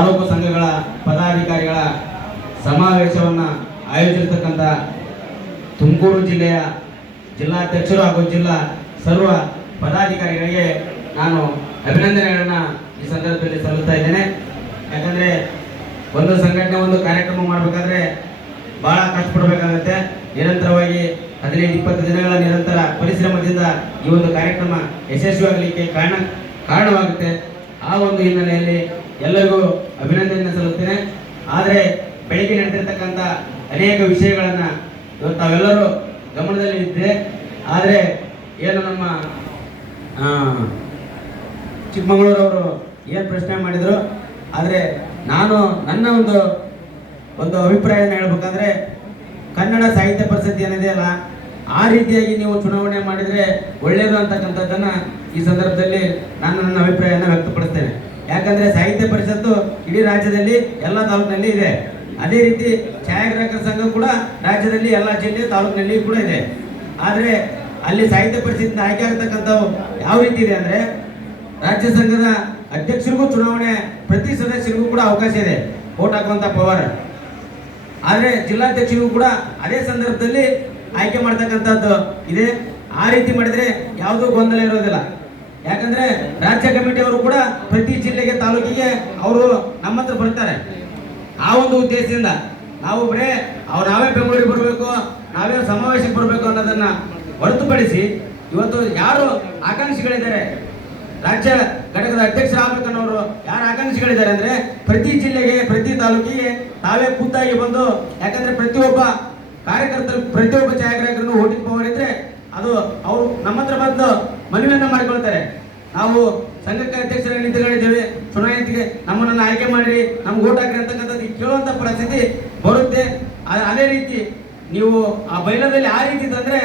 ತಾಲೂಕು ಸಂಘಗಳ ಪದಾಧಿಕಾರಿಗಳ ಸಮಾವೇಶವನ್ನು ಆಯೋಜಿಸತಕ್ಕಂಥ ತುಮಕೂರು ಜಿಲ್ಲೆಯ ಜಿಲ್ಲಾಧ್ಯಕ್ಷರು ಹಾಗೂ ಜಿಲ್ಲಾ ಸರ್ವ ಪದಾಧಿಕಾರಿಗಳಿಗೆ ನಾನು ಅಭಿನಂದನೆಗಳನ್ನು ಈ ಸಂದರ್ಭದಲ್ಲಿ ಸಲ್ಲಿಸ್ತಾ ಇದ್ದೇನೆ. ಯಾಕಂದರೆ ಒಂದು ಸಂಘಟನೆ ಒಂದು ಕಾರ್ಯಕ್ರಮ ಮಾಡಬೇಕಾದ್ರೆ ಬಹಳ ಕಷ್ಟಪಡಬೇಕಾಗುತ್ತೆ. ನಿರಂತರವಾಗಿ ಹದಿನೈದು, ಇಪ್ಪತ್ತು ದಿನಗಳ ನಿರಂತರ ಪರಿಶ್ರಮದಿಂದ ಈ ಒಂದು ಕಾರ್ಯಕ್ರಮ ಯಶಸ್ವಿಯಾಗಲಿಕ್ಕೆ ಕಾರಣ ಕಾರಣವಾಗುತ್ತೆ. ಆ ಒಂದು ಹಿನ್ನೆಲೆಯಲ್ಲಿ ಎಲ್ಲರಿಗೂ ಅಭಿನಂದನೆ ಸಲ್ಲಿಸ್ತೇನೆ. ಆದರೆ ಬೆಳಿಗ್ಗೆ ನಡೆದಿರ್ತಕ್ಕಂಥ ಅನೇಕ ವಿಷಯಗಳನ್ನು ತಾವೆಲ್ಲರೂ ಗಮನದಲ್ಲಿ ಇದ್ದೆ ಆದರೆ ಏನು ನಮ್ಮ ಚಿಕ್ಕಮಗಳೂರು ಚಿಕ್ಕಮಗಳೂರವರು ಏನು ಪ್ರಶ್ನೆ ಮಾಡಿದರು, ಆದರೆ ನಾನು ನನ್ನ ಒಂದು ಒಂದು ಅಭಿಪ್ರಾಯನ ಹೇಳ್ಬೇಕಂದ್ರೆ, ಕನ್ನಡ ಸಾಹಿತ್ಯ ಪರಿಷತ್ ಏನಿದೆಯಲ್ಲ ಆ ರೀತಿಯಾಗಿ ನೀವು ಚುನಾವಣೆ ಮಾಡಿದರೆ ಒಳ್ಳೆಯದು ಅಂತಕ್ಕಂಥದ್ದನ್ನು ಈ ಸಂದರ್ಭದಲ್ಲಿ ನಾನು ನನ್ನ ಅಭಿಪ್ರಾಯನ ವ್ಯಕ್ತಪಡಿಸ್ತೇನೆ. ಯಾಕಂದರೆ ಸಾಹಿತ್ಯ ಪರಿಷತ್ತು ಇಡೀ ರಾಜ್ಯದಲ್ಲಿ ಎಲ್ಲ ತಾಲೂಕಿನಲ್ಲಿ ಇದೆ. ಅದೇ ರೀತಿ ಛಾಯಾಗ್ರಾಹಕರ ಸಂಘ ಕೂಡ ರಾಜ್ಯದಲ್ಲಿ ಎಲ್ಲ ಜಿಲ್ಲೆ ತಾಲೂಕಿನಲ್ಲಿ ಕೂಡ ಇದೆ. ಆದರೆ ಅಲ್ಲಿ ಸಾಹಿತ್ಯ ಪರಿಷತ್ತಿನ ಆಯ್ಕೆ ಆಗ್ತಕ್ಕಂಥವು ಯಾವ ರೀತಿ ಇದೆ ಅಂದರೆ ರಾಜ್ಯ ಸಂಘದ ಅಧ್ಯಕ್ಷರಿಗೂ ಚುನಾವಣೆ ಪ್ರತಿ ಸದಸ್ಯರಿಗೂ ಕೂಡ ಅವಕಾಶ ಇದೆ, ವೋಟ್ ಹಾಕುವಂತ ಪವರ್ ಆದರೆ ಜಿಲ್ಲಾಧ್ಯಕ್ಷರಿಗೂ ಕೂಡ ಅದೇ ಸಂದರ್ಭದಲ್ಲಿ ಆಯ್ಕೆ ಮಾಡ್ತಕ್ಕಂಥದ್ದು ಇದೆ. ಆ ರೀತಿ ಮಾಡಿದ್ರೆ ಯಾವುದೂ ಗೊಂದಲ ಇರೋದಿಲ್ಲ. ಯಾಕಂದ್ರೆ ರಾಜ್ಯ ಕಮಿಟಿಯವರು ಕೂಡ ಪ್ರತಿ ಜಿಲ್ಲೆಗೆ ತಾಲೂಕಿಗೆ ಅವರು ನಮ್ಮ ಹತ್ರ ಬರ್ತಾರೆ. ಆ ಒಂದು ಉದ್ದೇಶದಿಂದ ನಾವು ಬರೇ ಅವ್ರು ನಾವೇ ಬೆಂಗಳೂರಿಗೆ ಬರಬೇಕು, ನಾವೇ ಸಮಾವೇಶಕ್ಕೆ ಬರಬೇಕು ಅನ್ನೋದನ್ನ ಹೊರತುಪಡಿಸಿ ಇವತ್ತು ಯಾರು ಆಕಾಂಕ್ಷಿಗಳಿದ್ದಾರೆ? ರಾಜ್ಯ ಘಟಕದ ಅಧ್ಯಕ್ಷರಾಗಬೇಕನ್ನೋರು ಯಾರು ಆಕಾಂಕ್ಷಿಗಳಿದ್ದಾರೆ ಅಂದ್ರೆ ಪ್ರತಿ ಜಿಲ್ಲೆಗೆ, ಪ್ರತಿ ತಾಲೂಕಿಗೆ ತಾವೇ ಖುದ್ದಾಗಿ ಬಂದು, ಯಾಕಂದ್ರೆ ಪ್ರತಿಯೊಬ್ಬ ಕಾರ್ಯಕರ್ತರು ಪ್ರತಿಯೊಬ್ಬ ಛಾಯಾಗ್ರಾಹಕರನ್ನು ವೋಟಿಂಗ್ ಪವರ್ ಇದ್ರೆ ಅದು ಅವರು ನಮ್ಮ ಹತ್ರ ಬಂದು ಮನವಿಯನ್ನ ಮಾಡಿಕೊಳ್ತಾರೆ. ನಾವು ಸಂಘಕ್ಕೆ ಅಧ್ಯಕ್ಷರಾಗಿ ನಿಂತುಕೊಂಡಿದ್ದೇವೆ. ಚುನಾಯಿತಿಗೆ ನಮ್ಮನ್ನ ಆಯ್ಕೆ ಮಾಡಿರಿ, ನಮ್ಗೆ ಓಟ್ ಹಾಕ್ರಿ ಅಂತಕ್ಕಂಥದ್ದು ಕೇಳುವಂತ ಪರಿಸ್ಥಿತಿ ಬರುತ್ತೆ. ಅದೇ ರೀತಿ ನೀವು ಆ ಬೈಲದಲ್ಲಿ ಆ ರೀತಿ ತಂದ್ರೆ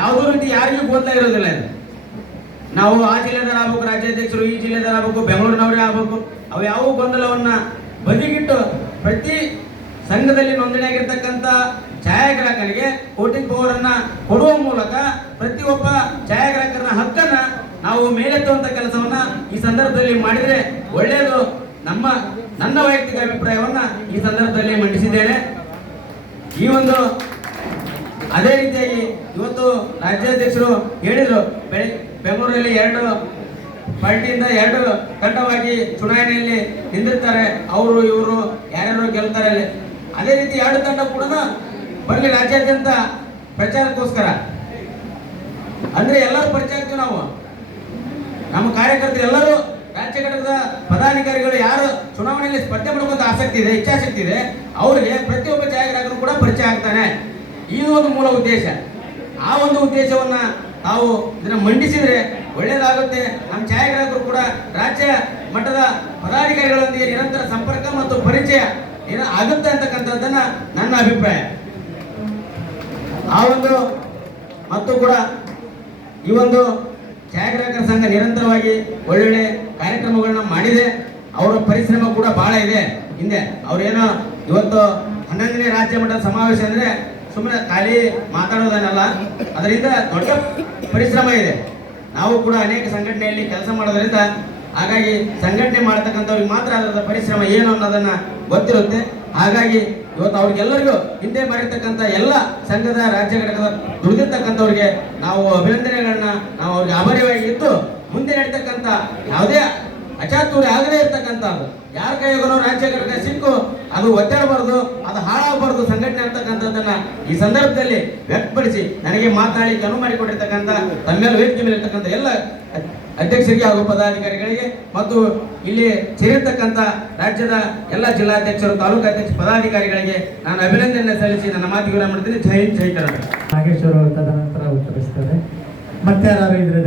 ಯಾವುದೋ ರೀತಿ ಯಾರಿಗೂ ಗೊಂದಲ ಇರೋದಿಲ್ಲ ನಾವು ಆ ಜಿಲ್ಲೆದಾರ ಆಗ್ಬೇಕು, ರಾಜ್ಯಾಧ್ಯಕ್ಷರು ಈ ಜಿಲ್ಲೆದಾರ ಆಗ್ಬೇಕು, ಬೆಂಗಳೂರಿನವರೇ ಆಗ್ಬೇಕು. ಅವು ಯಾವ ಗೊಂದಲವನ್ನ ಬದಿಗಿಟ್ಟು ಪ್ರತಿ ಸಂಘದಲ್ಲಿ ನೋಂದಣಿಯಾಗಿರ್ತಕ್ಕಂಥ ಛಾಯಾಗ್ರಾಹಕರಿಗೆ ವೋಟಿಂಗ್ ಪವರ್ ಅನ್ನ ಕೊಡುವ ಮೂಲಕ ಪ್ರತಿಯೊಬ್ಬ ಮೇಲೆತ್ತುವಂತ ಕೆಲಸವನ್ನ ಈ ಸಂದರ್ಭದಲ್ಲಿ ಮಾಡಿದ್ರೆ ಒಳ್ಳೆಯದು. ನಮ್ಮ, ನನ್ನ ವೈಯಕ್ತಿಕ ಅಭಿಪ್ರಾಯವನ್ನ ಈ ಸಂದರ್ಭದಲ್ಲಿ ಮಂಡಿಸಿದ್ದೇನೆ. ಈ ಒಂದು, ಅದೇ ರೀತಿಯಾಗಿ ಇವತ್ತು ರಾಜ್ಯಾಧ್ಯಕ್ಷರು ಹೇಳಿದ್ರು ಬೆಂಗಳೂರಲ್ಲಿ ಎರಡು ಪಾರ್ಟಿಯಿಂದ ಎರಡು ತಂಡವಾಗಿ ಚುನಾವಣೆಯಲ್ಲಿ ನಿಂದಿರ್ತಾರೆ. ಅವರು, ಇವರು, ಯಾರ್ಯಾರು ಗೆಲ್ತಾರೆ ಅಲ್ಲಿ. ಅದೇ ರೀತಿ ಎರಡು ತಂಡ ಕೂಡ ಬರಲಿ ರಾಜ್ಯಾದ್ಯಂತ ಪ್ರಚಾರಕ್ಕೋಸ್ಕರ. ಅಂದ್ರೆ ಎಲ್ಲರೂ ಪರಿಚಯ ಆಗ್ತೀವಿ ನಾವು. ನಮ್ಮ ಕಾರ್ಯಕರ್ತರು ಎಲ್ಲರೂ ರಾಜ್ಯ ಘಟಕದ ಪದಾಧಿಕಾರಿಗಳು ಯಾರು ಚುನಾವಣೆಯಲ್ಲಿ ಸ್ಪರ್ಧೆ ಮಾಡುವಂತ ಆಸಕ್ತಿ ಇದೆ, ಇಚ್ಛಾಶಕ್ತಿ ಇದೆ, ಅವರಿಗೆ ಪ್ರತಿಯೊಬ್ಬ ಛಾಯಾಗ್ರಾಹಕರು ಕೂಡ ಪರಿಚಯ ಆಗ್ತಾನೆ. ಈ ಒಂದು ಮೂಲ ಉದ್ದೇಶ. ಆ ಒಂದು ಉದ್ದೇಶವನ್ನ ನಾವು ಇದನ್ನ ಮಂಡಿಸಿದ್ರೆ ಒಳ್ಳೇದಾಗುತ್ತೆ. ನಮ್ಮ ಛಾಯಾಗ್ರಾಹಕರು ಕೂಡ ರಾಜ್ಯ ಮಟ್ಟದ ಪದಾಧಿಕಾರಿಗಳೊಂದಿಗೆ ನಿರಂತರ ಸಂಪರ್ಕ ಮತ್ತು ಪರಿಚಯ ಏನ ಆಗುತ್ತೆ ಅಂತಕ್ಕಂಥದ್ದನ್ನ ನನ್ನ ಅಭಿಪ್ರಾಯ. ಆ ಒಂದು ಮತ್ತು ಕೂಡ ಈ ಒಂದು ಛಾಯಾಗ್ರಾಹಕರ ಸಂಘ ನಿರಂತರವಾಗಿ ಒಳ್ಳೊಳ್ಳೆ ಕಾರ್ಯಕ್ರಮಗಳನ್ನ ಮಾಡಿದೆ. ಅವರ ಪರಿಶ್ರಮ ಕೂಡ ಬಹಳ ಇದೆ. ಹಿಂದೆ ಅವ್ರೇನೋ ಇವತ್ತು ಹನ್ನೊಂದನೇ ರಾಜ್ಯ ಮಟ್ಟದ ಸಮಾವೇಶ ಅಂದ್ರೆ ಸುಮ್ಮನೆ ಖಾಲಿ ಮಾತಾಡೋದನ್ನಲ್ಲ. ಅದರಿಂದ ದೊಡ್ಡ ಪರಿಶ್ರಮ ಇದೆ. ನಾವು ಕೂಡ ಅನೇಕ ಸಂಘಟನೆಯಲ್ಲಿ ಕೆಲಸ ಮಾಡೋದ್ರಿಂದ ಹಾಗಾಗಿ ಸಂಘಟನೆ ಮಾಡ್ತಕ್ಕಂಥವ್ರಿಗೆ ಮಾತ್ರ ಅದರ ಪರಿಶ್ರಮ ಏನು ಅನ್ನೋದನ್ನ ಗೊತ್ತಿರುತ್ತೆ. ಹಾಗಾಗಿ ಇವತ್ತು ಅವ್ರಿಗೆಲ್ಲರಿಗೂ ಹಿಂದೆ ಬರೀತಕ್ಕಂಥ ಎಲ್ಲ ಸಂಘದ ರಾಜ್ಯ ಘಟಕದ ದುಡಿದಿರ್ತಕ್ಕಂಥವ್ರಿಗೆ ನಾವು ಅಭಿನಂದನೆಗಳನ್ನ, ನಾವು ಅವ್ರಿಗೆ ಆಭಾರಿಯಾಗಿ ಇದ್ದು ಮುಂದೆ ನಡೀತಕ್ಕಂಥ ಯಾವುದೇ ಅಚಾತುರ್ಯ ಆಗದೇ ಇರ್ತಕ್ಕಂಥದ್ದು. ಯಾರ ಕೈಯಾಗನೋ ರಾಜ್ಯ ಘಟಕ ಸಿಕ್ಕು, ಅದು ಒತ್ತಾಡಬಾರ್ದು, ಅದು ಹಾಳಾಗಬಾರ್ದು ಸಂಘಟನೆ ಅಂತಕ್ಕಂಥದ್ದನ್ನ ಈ ಸಂದರ್ಭದಲ್ಲಿ ವ್ಯಕ್ತಪಡಿಸಿ ನನಗೆ ಮಾತನಾಡಲಿಕ್ಕೆ ಅನುವು ಮಾಡಿಕೊಟ್ಟಿರ್ತಕ್ಕಂಥ ತಮ್ಮೆಲ್ಲ ವೇದಿಕೆ ಮೇಲೆ ಇರ್ತಕ್ಕಂಥ ಎಲ್ಲ ಅಧ್ಯಕ್ಷರಿಗೆ ಹಾಗೂ ಪದಾಧಿಕಾರಿಗಳಿಗೆ ಮತ್ತು ಇಲ್ಲಿ ಸೇರಿರ್ತಕ್ಕಂಥ ರಾಜ್ಯದ ಎಲ್ಲ ಜಿಲ್ಲಾಧ್ಯಕ್ಷರು, ತಾಲೂಕು ಅಧ್ಯಕ್ಷ ಪದಾಧಿಕಾರಿಗಳಿಗೆ ನಾನು ಅಭಿನಂದನೆ ಸಲ್ಲಿಸಿ ನನ್ನ ಮಾತಿಗೆ ಮಾಡ್ತೀನಿ. ಜೈ ಜೈ ಕರ್ನಾಟಕ. ನಾಗೇಶ್ವರ ತದನಂತರ ಉತ್ತರಿಸ್ತಾರೆ ಮತ್ತೆ ಯಾರು ಇದ್ರೆ